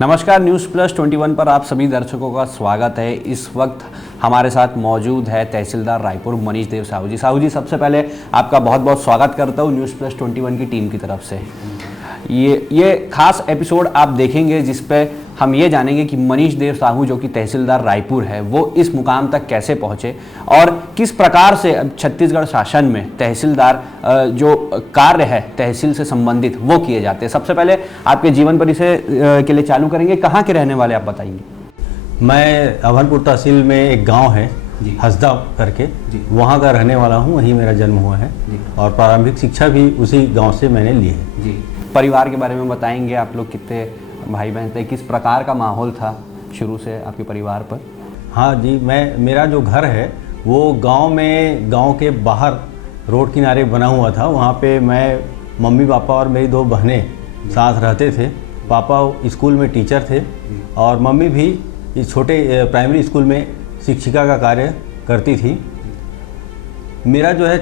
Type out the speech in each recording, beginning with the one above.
नमस्कार, news plus 21 पर आप सभी दर्शकों का स्वागत है। इस वक्त हमारे साथ मौजूद है तहसीलदार रायपुर मनीष देव साहू जी। साहू जी, सबसे पहले आपका बहुत बहुत स्वागत करता हूँ न्यूज़ प्लस 21 की टीम की तरफ से। ये खास एपिसोड आप देखेंगे जिस पे हम ये जानेंगे कि मनीष देव साहू जो कि तहसीलदार रायपुर है वो इस मुकाम तक कैसे पहुँचे और किस प्रकार से छत्तीसगढ़ शासन में तहसीलदार जो कार्य है तहसील से संबंधित वो किए जाते हैं। सबसे पहले आपके जीवन परिचय के लिए चालू करेंगे। कहाँ के रहने वाले आप बताइए। मैं अभनपुर तहसील में एक गांव है हसदा करके, वहाँ का रहने वाला हूँ। वहीं मेरा जन्म हुआ है और प्रारंभिक शिक्षा भी उसी गांव से मैंने ली है। जी, परिवार के बारे में बताएंगे। आप लोग कितने भाई बहन थे, किस प्रकार का माहौल था शुरू से आपके परिवार पर? हाँ जी, मेरा जो घर है वो गांव के बाहर रोड किनारे बना हुआ था। वहाँ पे मैं, मम्मी पापा और मेरी 2 बहनें साथ रहते थे। पापा स्कूल में टीचर थे और मम्मी भी इस छोटे प्राइमरी स्कूल में शिक्षिका का कार्य करती थी। मेरा जो है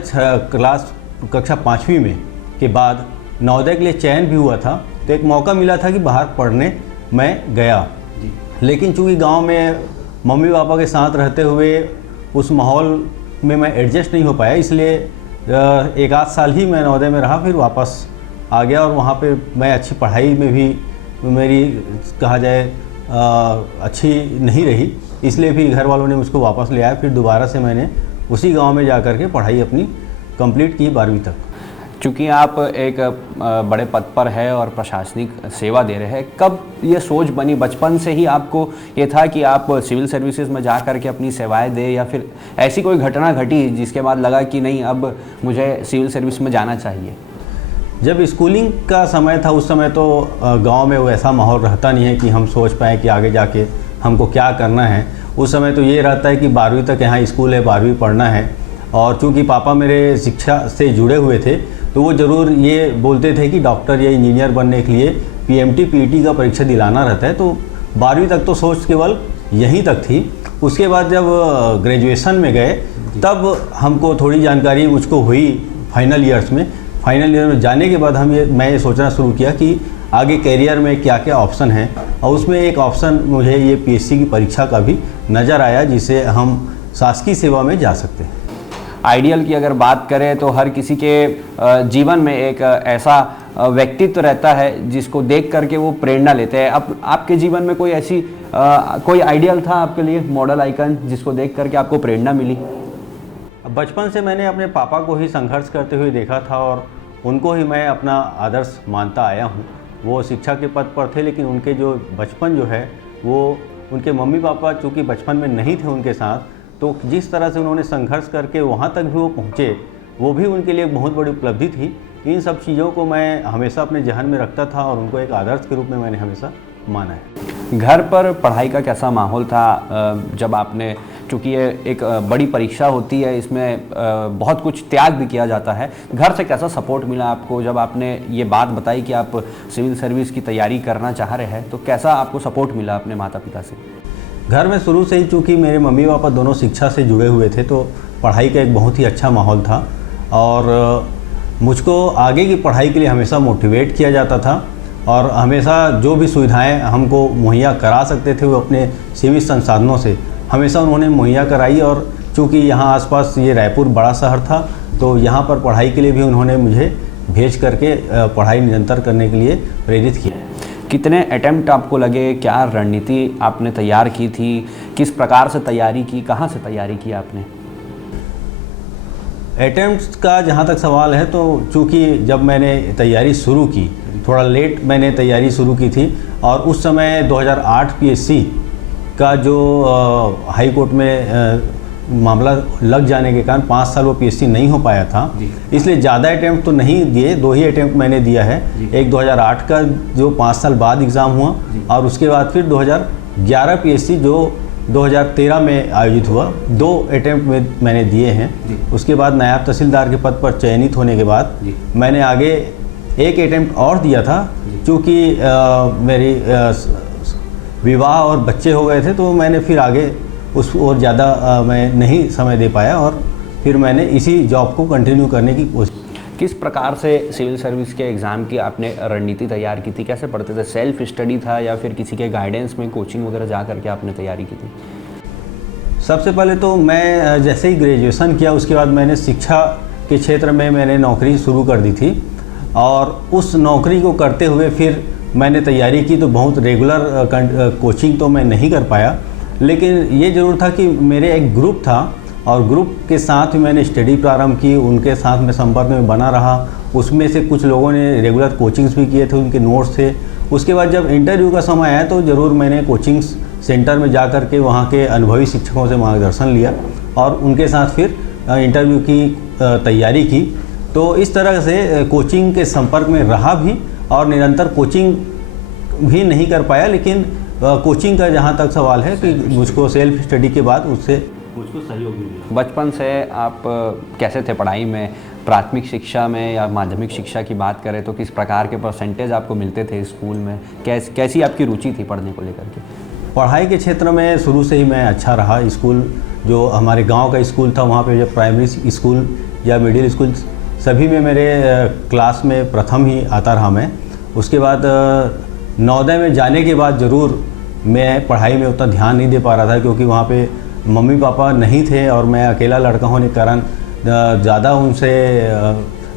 कक्षा 5वीं में के बाद नवोदय के लिए चयन भी हुआ था, तो एक मौका मिला था कि बाहर पढ़ने मैं गया। लेकिन चूँकि गांव में मम्मी पापा के साथ रहते हुए उस माहौल में मैं एडजस्ट नहीं हो पाया, इसलिए 1 आध साल ही मैं नवोदय में रहा, फिर वापस आ गया। और वहाँ पे मैं अच्छी पढ़ाई में भी मेरी कहा जाए अच्छी नहीं रही, इसलिए भी घर वालों ने मुझको वापस ले आया। फिर दोबारा से मैंने उसी गांव में जा कर के पढ़ाई अपनी कंप्लीट की 12वीं तक। चूँकि आप एक बड़े पद पर है और प्रशासनिक सेवा दे रहे हैं, कब ये सोच बनी? बचपन से ही आपको ये था कि आप सिविल सर्विसेज में जा कर के अपनी सेवाएं दें, या फिर ऐसी कोई घटना घटी जिसके बाद लगा कि नहीं, अब मुझे सिविल सर्विस में जाना चाहिए? जब स्कूलिंग का समय था उस समय तो गांव में वैसा माहौल रहता नहीं है कि हम सोच पाएँ कि आगे जाके हमको क्या करना है। उस समय तो ये रहता है कि 12वीं तक यहाँ स्कूल है, 12वीं पढ़ना है। और चूँकि पापा मेरे शिक्षा से जुड़े हुए थे तो वो ज़रूर ये बोलते थे कि डॉक्टर या इंजीनियर बनने के लिए PMT PET का परीक्षा दिलाना रहता है। तो 12वीं तक तो सोच केवल यहीं तक थी। उसके बाद जब ग्रेजुएशन में गए तब हमको थोड़ी जानकारी मुझको हुई फाइनल ईयर में जाने के बाद मैं ये सोचना शुरू किया कि आगे करियर में क्या क्या ऑप्शन हैं। और उसमें एक ऑप्शन मुझे ये PSC की परीक्षा का भी नज़र आया, जिसे हम शासकीय सेवा में जा सकते हैं। आइडियल की अगर बात करें तो हर किसी के जीवन में एक ऐसा व्यक्तित्व रहता है जिसको देख करके वो प्रेरणा लेते हैं। अब आपके जीवन में कोई ऐसी कोई आइडियल था आपके लिए, मॉडल आइकन, जिसको देख करके आपको प्रेरणा मिली? बचपन से मैंने अपने पापा को ही संघर्ष करते हुए देखा था और उनको ही मैं अपना आदर्श मानता आया हूँ। वो शिक्षा के पद पर थे, लेकिन उनके जो बचपन जो है वो, उनके मम्मी पापा चूँकि बचपन में नहीं थे उनके साथ, तो जिस तरह से उन्होंने संघर्ष करके वहाँ तक भी वो पहुँचे, वो भी उनके लिए एक बहुत बड़ी उपलब्धि थी। इन सब चीज़ों को मैं हमेशा अपने जहन में रखता था और उनको एक आदर्श के रूप में मैंने हमेशा माना है। घर पर पढ़ाई का कैसा माहौल था जब आपने, चूँकि ये एक बड़ी परीक्षा होती है, इसमें बहुत कुछ त्याग भी किया जाता है, घर से कैसा सपोर्ट मिला आपको जब आपने ये बात बताई कि आप सिविल सर्विस की तैयारी करना चाह रहे हैं? तो कैसा आपको सपोर्ट मिला अपने माता पिता से? घर में शुरू से ही चूँकि मेरे मम्मी पापा दोनों शिक्षा से जुड़े हुए थे, तो पढ़ाई का एक बहुत ही अच्छा माहौल था और मुझको आगे की पढ़ाई के लिए हमेशा मोटिवेट किया जाता था। और हमेशा जो भी सुविधाएं हमको मुहैया करा सकते थे वो अपने सीमित संसाधनों से हमेशा उन्होंने मुहैया कराई। और चूँकि यहाँ आसपास ये रायपुर बड़ा शहर था, तो यहाँ पर पढ़ाई के लिए भी उन्होंने मुझे भेज करके पढ़ाई निरंतर करने के लिए प्रेरित किया। कितने अटेम्प्ट आपको लगे? क्या रणनीति आपने तैयार की थी? किस प्रकार से तैयारी की? कहाँ से तैयारी की आपने? अटेम्प्ट्स का जहाँ तक सवाल है, तो चूँकि जब मैंने तैयारी शुरू की, थोड़ा लेट मैंने तैयारी शुरू की थी और उस समय 2008 PSC का जो हाई कोर्ट में मामला लग जाने के कारण 5 साल वो PSC नहीं हो पाया था, इसलिए ज़्यादा अटैम्प्ट तो नहीं दिए, 2 ही अटैम्प्ट मैंने दिया है। एक 2008 का जो 5 साल बाद एग्ज़ाम हुआ और उसके बाद फिर 2011 PSC जो 2013 में आयोजित हुआ, 2 अटैम्प्ट में मैंने दिए हैं। उसके बाद नायब तहसीलदार के पद पर चयनित होने के बाद मैंने आगे एक अटैम्प्ट और दिया था। चूँकि मेरी विवाह और बच्चे हो गए थे, तो मैंने फिर आगे उस और ज़्यादा मैं नहीं समय दे पाया और फिर मैंने इसी जॉब को कंटिन्यू करने की कोशिश। किस प्रकार से सिविल सर्विस के एग्ज़ाम की आपने रणनीति तैयार की थी? कैसे पढ़ते थे? सेल्फ स्टडी था या फिर किसी के गाइडेंस में कोचिंग वगैरह जा करके आपने तैयारी की थी? सबसे पहले तो मैं जैसे ही ग्रेजुएशन किया उसके बाद मैंने शिक्षा के क्षेत्र में मैंने नौकरी शुरू कर दी थी, और उस नौकरी को करते हुए फिर मैंने तैयारी की। तो बहुत रेगुलर कोचिंग तो मैं नहीं कर पाया, लेकिन ये ज़रूर था कि मेरे एक ग्रुप था और ग्रुप के साथ मैंने स्टडी प्रारंभ की, उनके साथ मैं संपर्क में बना रहा। उसमें से कुछ लोगों ने रेगुलर कोचिंग्स भी किए थे, उनके नोट्स थे। उसके बाद जब इंटरव्यू का समय आया तो ज़रूर मैंने कोचिंग सेंटर में जा कर के वहाँ के अनुभवी शिक्षकों से मार्गदर्शन लिया और उनके साथ फिर इंटरव्यू की तैयारी की। तो इस तरह से कोचिंग के संपर्क में रहा भी और निरंतर कोचिंग भी नहीं कर पाया, लेकिन कोचिंग का जहाँ तक सवाल है कि मुझको सेल्फ स्टडी के बाद उससे मुझको सहयोग भी मिला। बचपन से आप कैसे थे पढ़ाई में? प्राथमिक शिक्षा में या माध्यमिक शिक्षा की बात करें तो किस प्रकार के परसेंटेज आपको मिलते थे स्कूल में? कैसी आपकी रुचि थी पढ़ने को लेकर के? पढ़ाई के क्षेत्र में शुरू से ही मैं अच्छा रहा। स्कूल जो हमारे गांव का स्कूल था, वहाँ पे जब प्राइमरी स्कूल या मिडिल स्कूल सभी में मेरे क्लास में प्रथम ही आता रहा मैं। उसके बाद नवोदय में जाने के बाद ज़रूर मैं पढ़ाई में उतना ध्यान नहीं दे पा रहा था, क्योंकि वहाँ पे मम्मी पापा नहीं थे और मैं अकेला लड़का होने के कारण ज़्यादा उनसे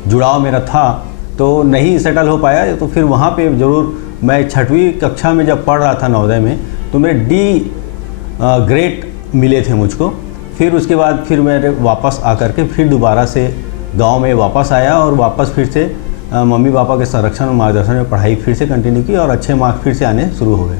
जुड़ाव मेरा था, तो नहीं सेटल हो पाया। तो फिर वहाँ पे ज़रूर मैं 6वीं कक्षा में जब पढ़ रहा था नवोदय में, तो मेरे डी ग्रेड मिले थे मुझको। फिर उसके बाद फिर मेरे वापस आकर के फिर दोबारा से गांव में वापस आया और वापस फिर से मम्मी पापा के संरक्षण और मार्गदर्शन में पढ़ाई फिर से कंटिन्यू की और अच्छे मार्क्स फिर से आने शुरू हो गए।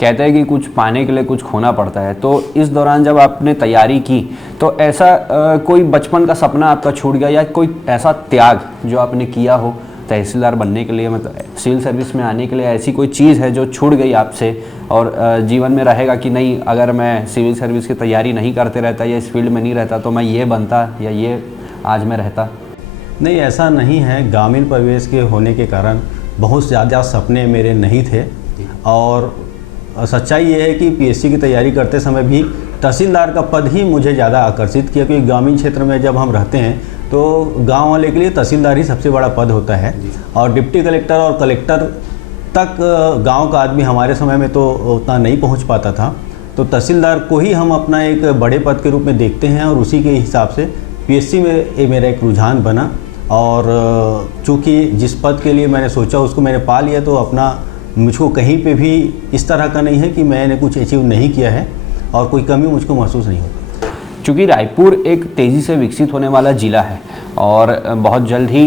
कहते हैं कि कुछ पाने के लिए कुछ खोना पड़ता है, तो इस दौरान जब आपने तैयारी की तो ऐसा कोई बचपन का सपना आपका छूट गया या कोई ऐसा त्याग जो आपने किया हो तहसीलदार बनने के लिए, मतलब सिविल सर्विस में आने के लिए, ऐसी कोई चीज़ है जो छूट गई आपसे और जीवन में रहेगा कि नहीं, अगर मैं सिविल सर्विस की तैयारी नहीं करते रहता या इस फील्ड में नहीं रहता तो मैं ये बनता या ये आज मैं रहता? नहीं, ऐसा नहीं है। ग्रामीण परिवेश के होने के कारण बहुत ज़्यादा सपने मेरे नहीं थे, और सच्चाई ये है कि पीएससी की तैयारी करते समय भी तहसीलदार का पद ही मुझे ज़्यादा आकर्षित किया, क्योंकि ग्रामीण क्षेत्र में जब हम रहते हैं तो गांव वाले के लिए तहसीलदार ही सबसे बड़ा पद होता है, और डिप्टी कलेक्टर और कलेक्टर तक गांव का आदमी हमारे समय में तो उतना नहीं पहुंच पाता था। तो तहसीलदार को ही हम अपना एक बड़े पद के रूप में देखते हैं, और उसी के हिसाब से पीएससी में मेरा एक रुझान बना। और चूँकि जिस पद के लिए मैंने सोचा उसको मैंने पा लिया, तो अपना मुझको कहीं पे भी इस तरह का नहीं है कि मैंने कुछ अचीव नहीं किया है और कोई कमी मुझको महसूस नहीं होती। चूँकि रायपुर एक तेज़ी से विकसित होने वाला ज़िला है और बहुत जल्द ही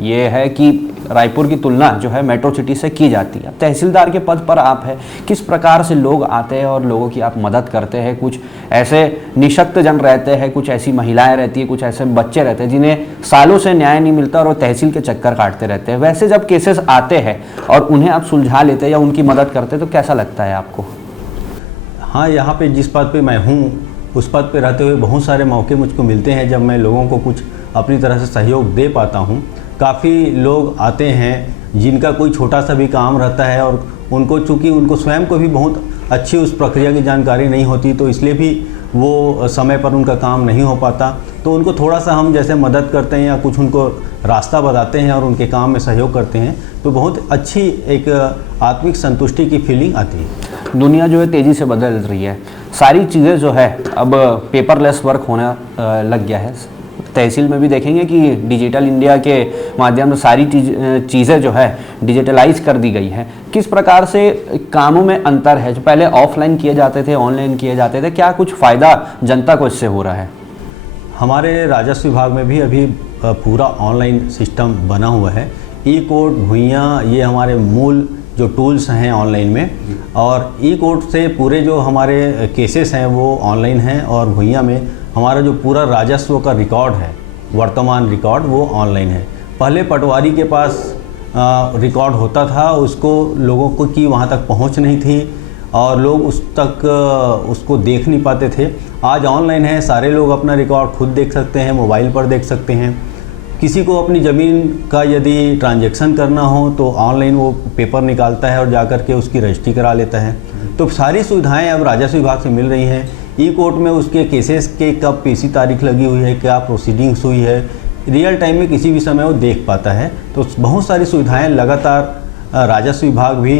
ये है कि रायपुर की तुलना जो है मेट्रो सिटी से की जाती है। तहसीलदार के पद पर आप हैं, किस प्रकार से लोग आते हैं और लोगों की आप मदद करते हैं? कुछ ऐसे निशक्त जन रहते हैं, कुछ ऐसी महिलाएं रहती हैं, कुछ ऐसे बच्चे रहते हैं जिन्हें सालों से न्याय नहीं मिलता और वो तहसील के चक्कर काटते रहते हैं। वैसे जब केसेस आते हैं और उन्हें आप सुलझा लेते हैं या उनकी मदद करते हैं तो कैसा लगता है आपको? हाँ, यहाँ पे जिस पद पे मैं हूँ उस पद पे रहते हुए बहुत सारे मौके मुझको मिलते हैं जब मैं लोगों को कुछ अपनी तरह से सहयोग दे पाता हूँ। काफ़ी लोग आते हैं जिनका कोई छोटा सा भी काम रहता है और उनको, चूँकि उनको स्वयं को भी बहुत अच्छी उस प्रक्रिया की जानकारी नहीं होती, तो इसलिए भी वो समय पर उनका काम नहीं हो पाता, तो उनको थोड़ा सा हम जैसे मदद करते हैं या कुछ उनको रास्ता बताते हैं और उनके काम में सहयोग करते हैं, तो बहुत अच्छी एक आत्मिक संतुष्टि की फीलिंग आती है। दुनिया जो है तेज़ी से बदल रही है, सारी चीज़ें जो है अब पेपरलेस वर्क होना लग गया है। तहसील में भी देखेंगे कि डिजिटल इंडिया के माध्यम से सारी चीज़ें जो है डिजिटलाइज कर दी गई हैं। किस प्रकार से कामों में अंतर है? जो पहले ऑफलाइन किए जाते थे, ऑनलाइन किए जाते थे, क्या कुछ फ़ायदा जनता को इससे हो रहा है? हमारे राजस्व विभाग में भी अभी पूरा ऑनलाइन सिस्टम बना हुआ है। ई कोर्ट, भुइयाँ, ये हमारे मूल जो टूल्स हैं ऑनलाइन में, और ई कोर्ट से पूरे जो हमारे केसेस हैं वो ऑनलाइन हैं, और भुइयाँ में हमारा जो पूरा राजस्व का रिकॉर्ड है, वर्तमान रिकॉर्ड, वो ऑनलाइन है। पहले पटवारी के पास रिकॉर्ड होता था, उसको लोगों को की वहाँ तक पहुँच नहीं थी और लोग उस तक उसको देख नहीं पाते थे। आज ऑनलाइन है, सारे लोग अपना रिकॉर्ड खुद देख सकते हैं, मोबाइल पर देख सकते हैं। किसी को अपनी ज़मीन का यदि ट्रांजैक्शन करना हो तो ऑनलाइन वो पेपर निकालता है और जाकर के उसकी रजिस्ट्री करा लेता है। तो सारी सुविधाएं अब राजस्व विभाग से मिल रही हैं। ई कोर्ट में उसके केसेस के कब पीसी तारीख लगी हुई है, क्या प्रोसीडिंग्स हुई है, रियल टाइम में किसी भी समय वो देख पाता है। तो बहुत सारी सुविधाएं लगातार राजस्व विभाग भी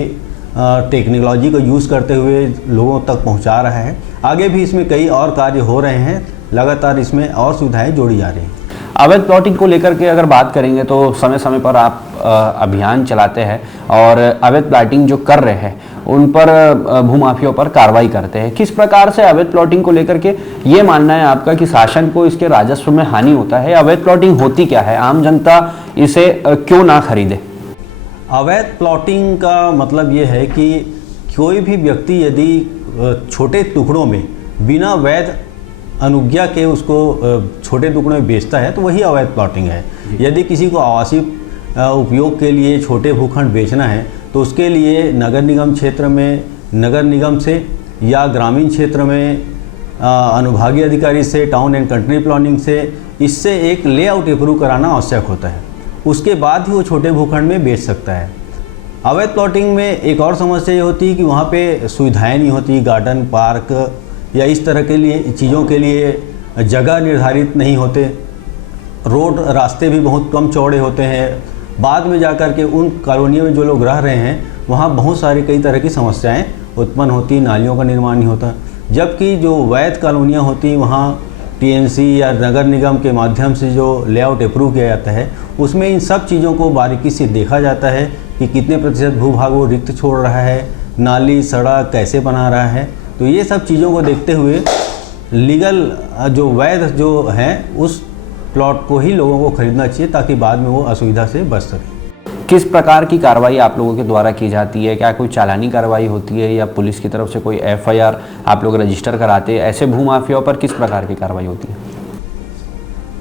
टेक्नोलॉजी को यूज़ करते हुए लोगों तक पहुंचा रहा है। आगे भी इसमें कई और कार्य हो रहे हैं, लगातार इसमें और सुविधाएं जोड़ी जा रही हैं। अवैध प्लॉटिंग को लेकर के अगर बात करेंगे तो समय समय पर आप अभियान चलाते हैं और अवैध प्लॉटिंग जो कर रहे हैं उन पर भूमाफियों पर कार्रवाई करते हैं। किस प्रकार से अवैध प्लॉटिंग को लेकर के ये मानना है आपका कि शासन को इसके राजस्व में हानि होता है? अवैध प्लॉटिंग होती क्या है, आम जनता इसे क्यों ना खरीदे? अवैध प्लॉटिंग का मतलब ये है कि कोई भी व्यक्ति यदि छोटे टुकड़ों में बिना वैध अनुज्ञा के उसको छोटे टुकड़ों में बेचता है तो वही अवैध प्लॉटिंग है। यदि किसी को आवासीय उपयोग के लिए छोटे भूखंड बेचना है तो उसके लिए नगर निगम क्षेत्र में नगर निगम से या ग्रामीण क्षेत्र में अनुभागीय अधिकारी से, टाउन एंड कंट्री प्लानिंग से, इससे एक लेआउट अप्रूव कराना आवश्यक होता है। उसके बाद ही वो छोटे भूखंड में बेच सकता है। अवैध प्लॉटिंग में एक और समस्या ये होती है कि वहाँ पे सुविधाएं नहीं होती, गार्डन, पार्क या इस तरह के लिए चीज़ों के लिए जगह निर्धारित नहीं होते, रोड रास्ते भी बहुत कम चौड़े होते हैं। बाद में जाकर के उन कॉलोनियों में जो लोग रह रहे हैं वहाँ बहुत सारी कई तरह की समस्याएं उत्पन्न होती, नालियों का निर्माण नहीं होता। जबकि जो वैध कॉलोनियाँ होती वहाँ टीएनसी या नगर निगम के माध्यम से जो लेआउट अप्रूव किया जाता है उसमें इन सब चीज़ों को बारीकी से देखा जाता है कि कितने प्रतिशत भूभाग वो रिक्त छोड़ रहा है, नाली सड़क कैसे बना रहा है। तो ये सब चीज़ों को देखते हुए लीगल जो वैध जो है उस प्लॉट को ही लोगों को खरीदना चाहिए ताकि बाद में वो असुविधा से बच सके। किस प्रकार की कार्रवाई आप लोगों के द्वारा की जाती है? क्या कोई चालानी कार्रवाई होती है या पुलिस की तरफ से कोई एफआईआर आप लोग रजिस्टर कराते हैं? ऐसे भूमाफियाओं पर किस प्रकार की कार्रवाई होती है?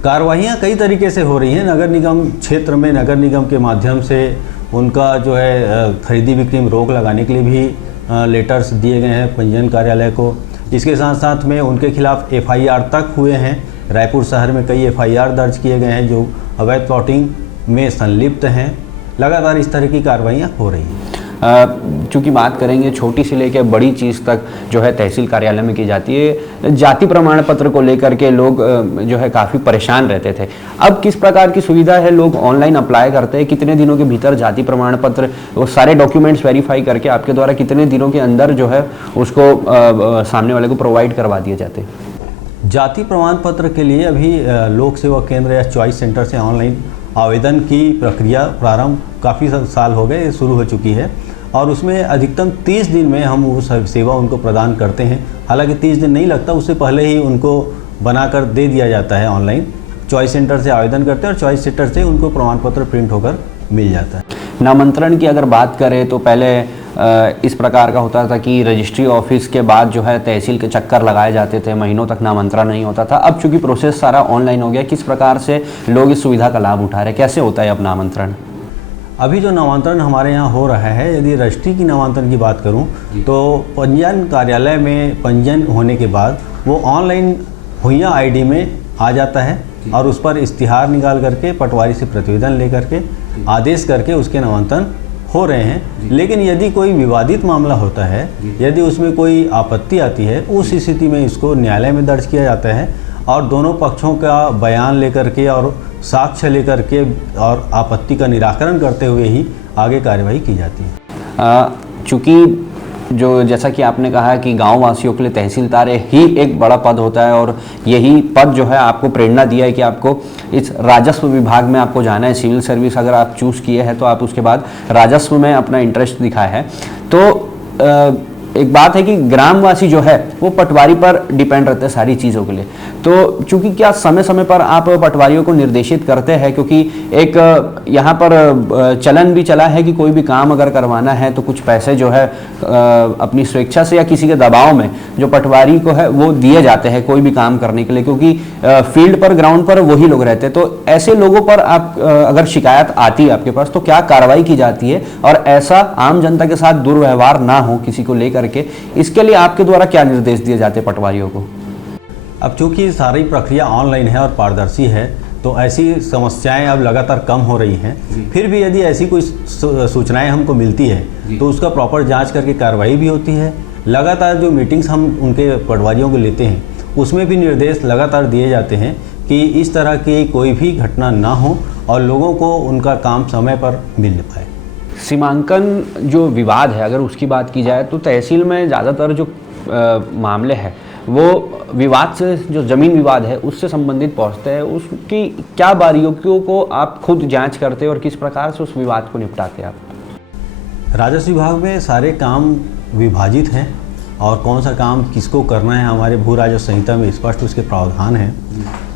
कार्रवाइयाँ कई तरीके से हो रही हैं। नगर निगम क्षेत्र में नगर निगम के माध्यम से उनका जो है खरीदी बिक्री में रोक लगाने के लिए भी लेटर्स दिए गए हैं पंजीयन कार्यालय को। इसके साथ साथ में उनके खिलाफ एफआईआर तक हुए हैं। रायपुर शहर में कई एफआईआर दर्ज किए गए हैं जो अवैध प्लॉटिंग में संलिप्त हैं। लगातार इस तरह की कार्रवाइयाँ हो रही हैं। चूँकि बात करेंगे छोटी से लेकर बड़ी चीज़ तक जो है तहसील कार्यालय में की जाती है, जाति प्रमाण पत्र को लेकर के लोग जो है काफ़ी परेशान रहते थे। अब किस प्रकार की सुविधा है? लोग ऑनलाइन अप्लाई करते हैं, कितने दिनों के भीतर जाति प्रमाण पत्र वो सारे डॉक्यूमेंट्स वेरीफाई करके आपके द्वारा कितने दिनों के अंदर जो है उसको सामने वाले को प्रोवाइड करवा दिए जाते हैं? जाति प्रमाण पत्र के लिए अभी लोक सेवा केंद्र या चॉइस सेंटर से ऑनलाइन आवेदन की प्रक्रिया प्रारंभ काफ़ी साल हो गए शुरू हो चुकी है और उसमें अधिकतम 30 दिन में हम वो सेवा उनको प्रदान करते हैं। हालांकि 30 दिन नहीं लगता, उससे पहले ही उनको बनाकर दे दिया जाता है। ऑनलाइन चॉइस सेंटर से आवेदन करते हैं और चॉइस सेंटर से उनको प्रमाण पत्र प्रिंट होकर मिल जाता है। नामांतरण की अगर बात करें तो पहले इस प्रकार का होता था कि रजिस्ट्री ऑफिस के बाद जो है तहसील के चक्कर लगाए जाते थे, महीनों तक नामांतरण नहीं होता था। अब चूंकि प्रोसेस सारा ऑनलाइन हो गया, किस प्रकार से लोग इस सुविधा का लाभ उठा रहे हैं? कैसे होता है अब नामांतरण? अभी जो नामांतरण हमारे यहाँ हो रहा है, यदि रजिस्ट्री की नामांतरण की बात करूँ तो पंजीयन कार्यालय में पंजीयन होने के बाद वो ऑनलाइन हुइया आईडी में आ जाता है और उस पर इश्तिहार निकाल करके पटवारी से प्रतिवेदन लेकर के आदेश करके उसके नामांतरण हो रहे हैं। लेकिन यदि कोई विवादित मामला होता है, यदि उसमें कोई आपत्ति आती है, उस स्थिति में इसको न्यायालय में दर्ज किया जाता है और दोनों पक्षों का बयान लेकर के और साक्ष्य लेकर के और आपत्ति का निराकरण करते हुए ही आगे कार्यवाही की जाती है। चूँकि जो जैसा कि आपने कहा कि गांव वासियों के लिए तहसीलदार ही एक बड़ा पद होता है और यही पद जो है आपको प्रेरणा दिया है कि आपको इस राजस्व विभाग में आपको जाना है। सिविल सर्विस अगर आप चूज़ किए हैं तो आप उसके बाद राजस्व में अपना इंटरेस्ट दिखाया है। तो एक बात है कि ग्रामवासी जो है वो पटवारी पर डिपेंड रहते हैं सारी चीज़ों के लिए। तो चूंकि क्या समय समय पर आप पटवारियों को निर्देशित करते हैं, क्योंकि एक यहाँ पर चलन भी चला है कि कोई भी काम अगर करवाना है तो कुछ पैसे जो है अपनी स्वेच्छा से या किसी के दबाव में जो पटवारी को है वो दिए जाते हैं कोई भी काम करने के लिए, क्योंकि फील्ड पर ग्राउंड पर वही लोग रहते हैं। तो ऐसे लोगों पर आप अगर शिकायत आती है आपके पास तो क्या कार्रवाई की जाती है और ऐसा आम जनता के साथ दुर्व्यवहार ना हो किसी को लेकर के, इसके लिए आपके द्वारा क्या निर्देश दिए जाते हैं पटवारियों को? अब चूंकि सारी प्रक्रिया ऑनलाइन है और पारदर्शी है तो ऐसी समस्याएं अब लगातार कम हो रही हैं। फिर भी यदि ऐसी कोई सूचनाएं हमको मिलती है तो उसका प्रॉपर जांच करके कार्रवाई भी होती है। लगातार जो मीटिंग्स हम उनके पटवारियों को लेते हैं उसमें भी निर्देश लगातार दिए जाते हैं कि इस तरह की कोई भी घटना ना हो और लोगों को उनका काम समय पर मिल पाए। सीमांकन जो विवाद है, अगर उसकी बात की जाए तो तहसील में ज़्यादातर जो मामले हैं वो विवाद से, जो ज़मीन विवाद है उससे संबंधित पहुंचते हैं। उसकी क्या बारीकियों को आप खुद जांच करते हैं और किस प्रकार से उस विवाद को निपटाते हैं आप? राजस्व विभाग में सारे काम विभाजित हैं और कौन सा काम किसको करना है हमारे भू राजस्व संहिता में स्पष्ट उसके प्रावधान हैं।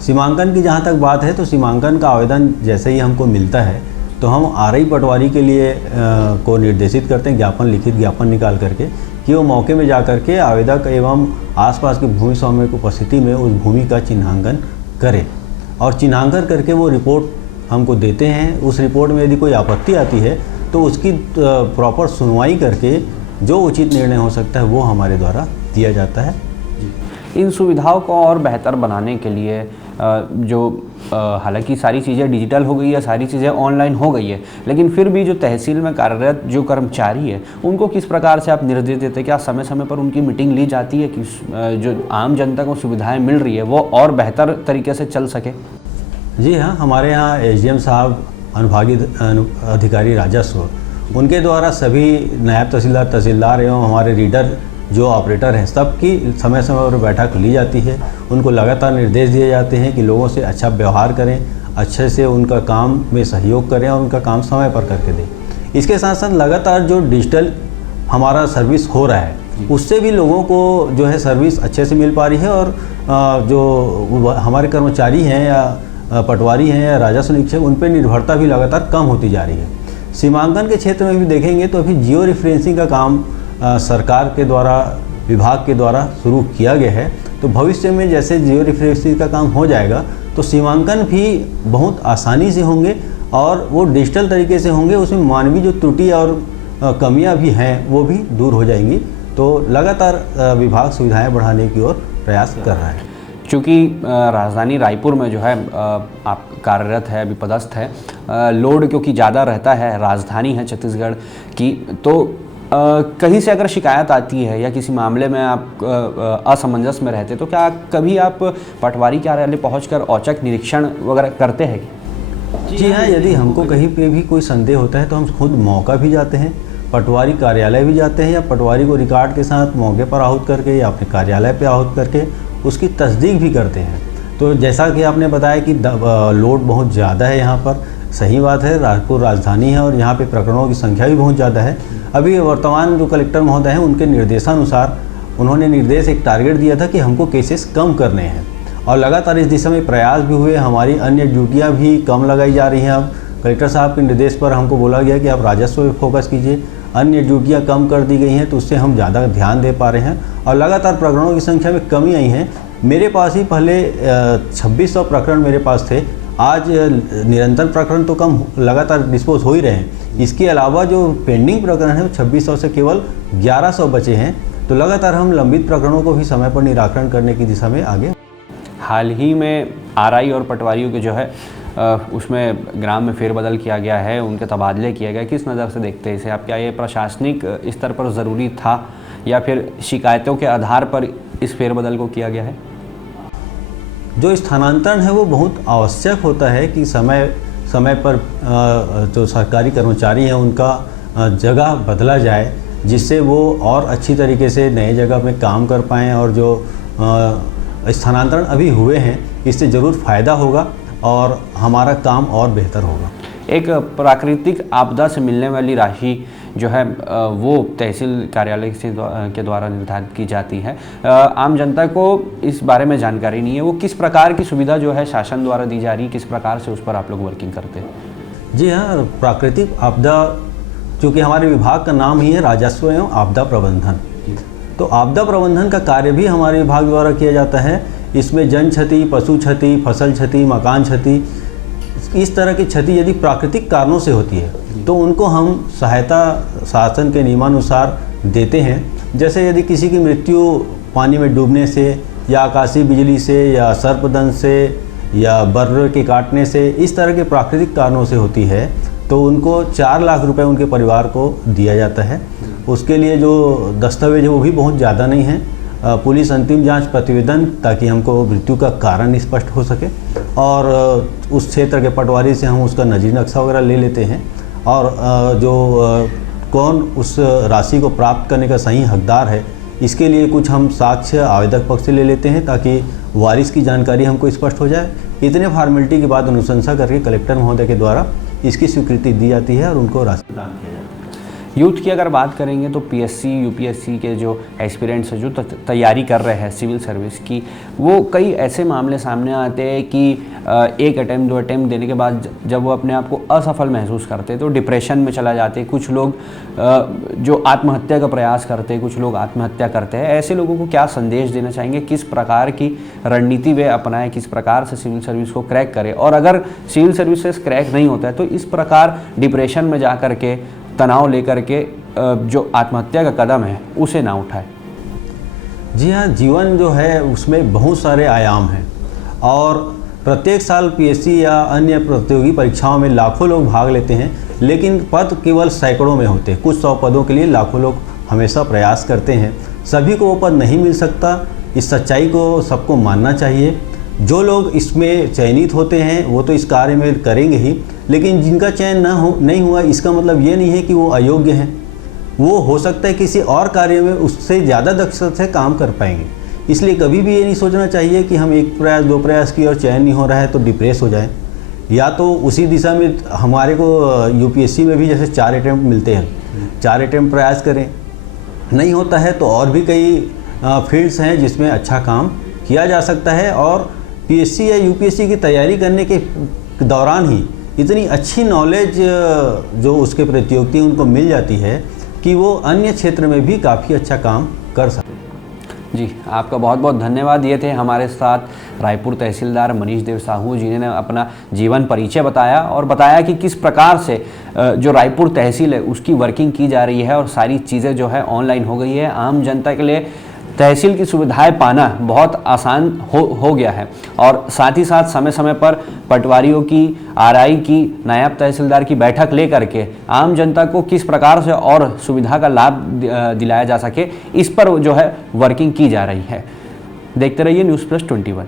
सीमांकन की जहाँ तक बात है तो सीमांकन का आवेदन जैसे ही हमको मिलता है तो हम आरई पटवारी के लिए को निर्देशित करते हैं, लिखित ज्ञापन निकाल करके, कि वो मौके में जा कर के आवेदक एवं आसपास के भूमि स्वामी की उपस्थिति में उस भूमि का चिन्हांकन करें और चिन्हांकन करके वो रिपोर्ट हमको देते हैं। उस रिपोर्ट में यदि कोई आपत्ति आती है तो उसकी प्रॉपर सुनवाई करके जो उचित निर्णय हो सकता है वो हमारे द्वारा दिया जाता है। इन सुविधाओं को और बेहतर बनाने के लिए हालांकि सारी चीज़ें डिजिटल हो गई है, सारी चीज़ें ऑनलाइन हो गई है, लेकिन फिर भी जो तहसील में कार्यरत जो कर्मचारी है उनको किस प्रकार से आप निर्देश देते हैं? क्या समय समय पर उनकी मीटिंग ली जाती है कि जो आम जनता को सुविधाएं मिल रही है वो और बेहतर तरीके से चल सके? जी हाँ, हमारे यहाँ एसडीएम साहब, अनुभागीय अधिकारी राजस्व, उनके द्वारा सभी नायब तहसीलदार, तहसीलदार एवं हमारे रीडर जो ऑपरेटर हैं सबकी समय समय पर बैठक ली जाती है। उनको लगातार निर्देश दिए जाते हैं कि लोगों से अच्छा व्यवहार करें, अच्छे से उनका काम में सहयोग करें और उनका काम समय पर करके दें। इसके साथ साथ लगातार जो डिजिटल हमारा सर्विस हो रहा है उससे भी लोगों को जो है सर्विस अच्छे से मिल पा रही है और जो हमारे कर्मचारी हैं या पटवारी हैं या राजस्व निरीक्षक, उन पर निर्भरता भी लगातार कम होती जा रही है। सीमांकन के क्षेत्र में भी देखेंगे तो अभी जियो रेफरेंसिंग का काम सरकार के द्वारा, विभाग के द्वारा शुरू किया गया है। तो भविष्य में जैसे जियो रेफरेंसिंग का काम हो जाएगा तो सीमांकन भी बहुत आसानी से होंगे और वो डिजिटल तरीके से होंगे। उसमें मानवीय जो त्रुटि और कमियां भी हैं वो भी दूर हो जाएंगी। तो लगातार विभाग सुविधाएं बढ़ाने की ओर प्रयास कर रहा है। चूँकि राजधानी रायपुर में जो है आप कार्यरत है, अभी पदस्थ है, लोड क्योंकि ज़्यादा रहता है, राजधानी है छत्तीसगढ़ की, तो कहीं से अगर शिकायत आती है या किसी मामले में आप असमंजस में रहते तो क्या कभी आप पटवारी कार्यालय पहुंचकर औचक निरीक्षण वगैरह करते हैं? जी हाँ, यदि हमको कहीं पे भी कोई संदेह होता है तो हम खुद मौका भी जाते हैं, पटवारी कार्यालय भी जाते हैं या पटवारी को रिकॉर्ड के साथ मौके पर आहूत करके या अपने कार्यालय पे आहूत करके उसकी तस्दीक भी करते हैं। तो जैसा कि आपने बताया कि लोड बहुत ज़्यादा है यहाँ पर, सही बात है, रायपुर राजधानी है और यहाँ पे प्रकरणों की संख्या भी बहुत ज़्यादा है। अभी वर्तमान जो कलेक्टर महोदय हैं उनके निर्देशानुसार उन्होंने एक टारगेट दिया था कि हमको केसेस कम करने हैं और लगातार इस दिशा में प्रयास भी हुए। हमारी अन्य ड्यूटियाँ भी कम लगाई जा रही हैं। अब कलेक्टर साहब के निर्देश पर हमको बोला गया कि आप राजस्व पे फोकस कीजिए, अन्य ड्यूटियाँ कम कर दी गई हैं तो उससे हम ज़्यादा ध्यान दे पा रहे हैं और लगातार प्रकरणों की संख्या में कमी आई है। मेरे पास ही पहले 2600 प्रकरण मेरे पास थे, आज निरंतर प्रकरण तो कम लगातार डिस्पोज हो ही रहे हैं। इसके अलावा जो पेंडिंग प्रकरण है 2600 से केवल 1100 बचे हैं। तो लगातार हम लंबित प्रकरणों को भी समय पर निराकरण करने की दिशा में आगे। हाल ही में आरआई और पटवारियों के जो है उसमें ग्राम में फेरबदल किया गया है, उनके तबादले किया गया। किस नज़र से देखते हैं इसे आप? क्या ये प्रशासनिक स्तर पर ज़रूरी था या फिर शिकायतों के आधार पर इस फेरबदल को किया गया है? जो स्थानांतरण है वो बहुत आवश्यक होता है कि समय समय पर जो सरकारी कर्मचारी हैं उनका जगह बदला जाए, जिससे वो और अच्छी तरीके से नए जगह में काम कर पाएँ और जो स्थानांतरण अभी हुए हैं इससे ज़रूर फ़ायदा होगा और हमारा काम और बेहतर होगा। एक प्राकृतिक आपदा से मिलने वाली राशि जो है वो तहसील कार्यालय के द्वारा निर्धारित की जाती है। आम जनता को इस बारे में जानकारी नहीं है, वो किस प्रकार की सुविधा जो है शासन द्वारा दी जा रही है, किस प्रकार से उस पर आप लोग वर्किंग करते हैं? जी हाँ, प्राकृतिक आपदा चूँकि हमारे विभाग का नाम ही है राजस्व एवं आपदा प्रबंधन, तो आपदा प्रबंधन का कार्य भी हमारे विभाग द्वारा किया जाता है। इसमें जन क्षति, पशु क्षति, फसल क्षति, मकान क्षति, इस तरह की क्षति यदि प्राकृतिक कारणों से होती है तो उनको हम सहायता शासन के नियमानुसार देते हैं। जैसे यदि किसी की मृत्यु पानी में डूबने से या आकाशीय बिजली से या सर्पदंश से या बर्र के काटने से, इस तरह के प्राकृतिक कारणों से होती है तो उनको 4 लाख रुपए उनके परिवार को दिया जाता है। उसके लिए जो दस्तावेज है वो भी बहुत ज़्यादा नहीं है, पुलिस अंतिम जांच प्रतिवेदन, ताकि हमको मृत्यु का कारण स्पष्ट हो सके, और उस क्षेत्र के पटवारी से हम उसका नजीर नक्शा वगैरह ले लेते हैं, और कौन उस राशि को प्राप्त करने का सही हकदार है, इसके लिए कुछ हम साक्ष्य आवेदक पक्ष से ले लेते हैं, ताकि वारिस की जानकारी हमको स्पष्ट हो जाए। इतने फॉर्मेलिटी के बाद अनुशंसा करके कलेक्टर महोदय के द्वारा इसकी स्वीकृति दी जाती है और उनको राशि प्रदान किया जाता है। यूथ की अगर बात करेंगे तो पीएससी यूपीएससी के जो एस्पिरेंट्स हैं, जो तैयारी कर रहे हैं सिविल सर्विस की, वो कई ऐसे मामले सामने आते हैं कि एक अटैम्प्ट 2 अटैम्प्ट देने के बाद जब वो अपने आप को असफल महसूस करते हैं तो डिप्रेशन में चला जाते हैं। कुछ लोग जो आत्महत्या का प्रयास करते हैं, कुछ लोग आत्महत्या करते हैं। ऐसे लोगों को क्या संदेश देना चाहेंगे, किस प्रकार की रणनीति वे अपनाएं, किस प्रकार से सिविल सर्विस को क्रैक करें, और अगर सिविल सर्विसेज क्रैक नहीं होता है तो इस प्रकार डिप्रेशन में जा कर के, तनाव लेकर के जो आत्महत्या का कदम है उसे ना उठाए? जी हाँ, जीवन जो है उसमें बहुत सारे आयाम हैं, और प्रत्येक साल पीएससी या अन्य प्रतियोगी परीक्षाओं में लाखों लोग भाग लेते हैं, लेकिन पद केवल सैकड़ों में होते हैं। कुछ 100 पदों के लिए लाखों लोग हमेशा प्रयास करते हैं। सभी को वो पद नहीं मिल सकता, इस सच्चाई को सबको मानना चाहिए। जो लोग इसमें चयनित होते हैं वो तो इस कार्य में करेंगे ही, लेकिन जिनका चयन नहीं हुआ, इसका मतलब ये नहीं है कि वो अयोग्य हैं। वो हो सकता है किसी और कार्य में उससे ज़्यादा दक्षता से काम कर पाएंगे। इसलिए कभी भी ये नहीं सोचना चाहिए कि हम 1 प्रयास 2 प्रयास की और चयन नहीं हो रहा है तो डिप्रेस हो जाए। या तो उसी दिशा में हमारे को यूपीएससी में भी जैसे 4 अटैम्प्ट मिलते हैं, 4 अटैम्प्ट प्रयास करें, नहीं होता है तो और भी कई फील्ड्स हैं जिसमें अच्छा काम किया जा सकता है। और पीएससी या यूपीएससी की तैयारी करने के दौरान ही इतनी अच्छी नॉलेज जो उसके प्रतियोगी उनको मिल जाती है कि वो अन्य क्षेत्र में भी काफ़ी अच्छा काम कर सकते हैं। जी, आपका बहुत बहुत धन्यवाद। ये थे हमारे साथ रायपुर तहसीलदार मनीष देव साहू, जिन्होंने अपना जीवन परिचय बताया और बताया कि किस प्रकार से जो रायपुर तहसील है उसकी वर्किंग की जा रही है और सारी चीज़ें जो है ऑनलाइन हो गई है। आम जनता के लिए तहसील की सुविधाएं पाना बहुत आसान हो गया है, और साथ ही साथ समय समय पर पटवारियों की, आरआई की, नायब तहसीलदार की बैठक लेकर के आम जनता को किस प्रकार से और सुविधा का लाभ दिलाया जा सके, इस पर जो है वर्किंग की जा रही है। देखते रहिए न्यूज़ प्लस 21।